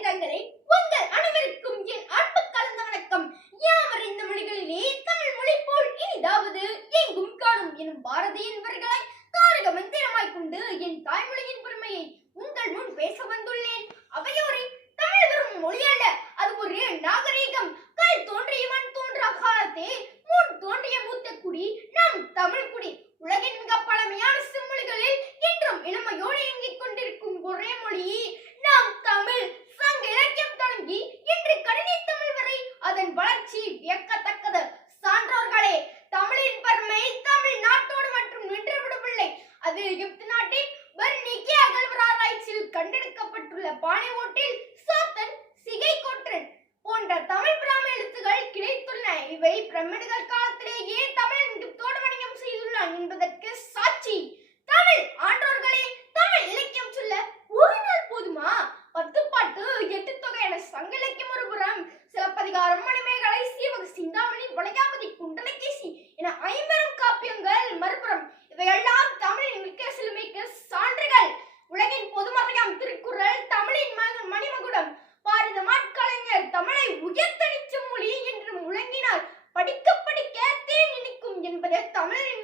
நெஞ்சங்களே, உங்கள் அனைவருக்கும் என் அன்பு கலந்த வணக்கம். யாமறிந்த மொழிகளிலே தமிழ் மொழி போல் இனிதாவது எங்கும் காணும் எனும் பாரதியின் வரிகளை தாரக மந்திரமாய் கொண்டு என் தாய்மொழியின் பெருமையை உங்கள் முன் பேச வந்துள்ளேன். அவையோரை தமிழ் வெறும் மொழி அல்ல, அது ஒரு நாகரீகம். கல் தோன்றிய மண் தோன்றா காலத்தே முன் தோன்றிய மூத்த குடி நம் தமிழ் குடி. உலகின் மிக பழமையான செம்மொழிகளில் இன்றும் இளமையோடு இயங்கிக் கொண்டிருக்கும் ஒரே மொழி நம் தமிழ். சங்க இலக்கியம் தொடங்கி இன்று கணினி தமிழ் வரை அதன் வளர்ச்சி வியக்கத்தக்கது. சான்றோர்களே, தமிழின் பெருமை தமிழ் நாட்டோடு மற்றும் நின்று விடவில்லை. அது எகிப்து நாட்டின் பெர்னிக்கே அகழ்வாராய்ச்சியில் கண்டெடுக்கப்பட்டுள்ள பானை ஓட்டில் சாத்தன், சிகை கொற்றன் போன்ற தமிழ் பிராம எழுத்துகள் கிடைத்துள்ளன. இவை பிரமிடுகள் காலத்திலேயே தமிழ் எகிப்தோடு வணிகம் செய்துள்ளான் என்பதற்கு சாட்சி. தமிழ் ஆன்றோர்களே, தமிழ் இலக்கியம் சொல்ல ஒரு நாள் போதுமா? 10 பாட்டு 8 தொகை என சங்க இலக்கியம் ஒரு புறம், சிலப்பதிகாரம், மணிமேகலை, சீவக சிந்தாமணி, வளையாபதி, குண்டலகேசி என 50 காப்பியங்கள் மறுபுறம். இவையெல்லாம் தமிழின் மிக்க செழுமைக்கு சான்றுகள். உலகின் பொதுமறையாம் திருக்குறள் தமிழின் மணிமகுடம். பாரத மாட்கலைஞர் தமிழை உயர்த்தனிச்ச மொழி என்று முழங்கினார். படிக்க படிக்க தேன் இனிக்கும் என்பது தமிழரின்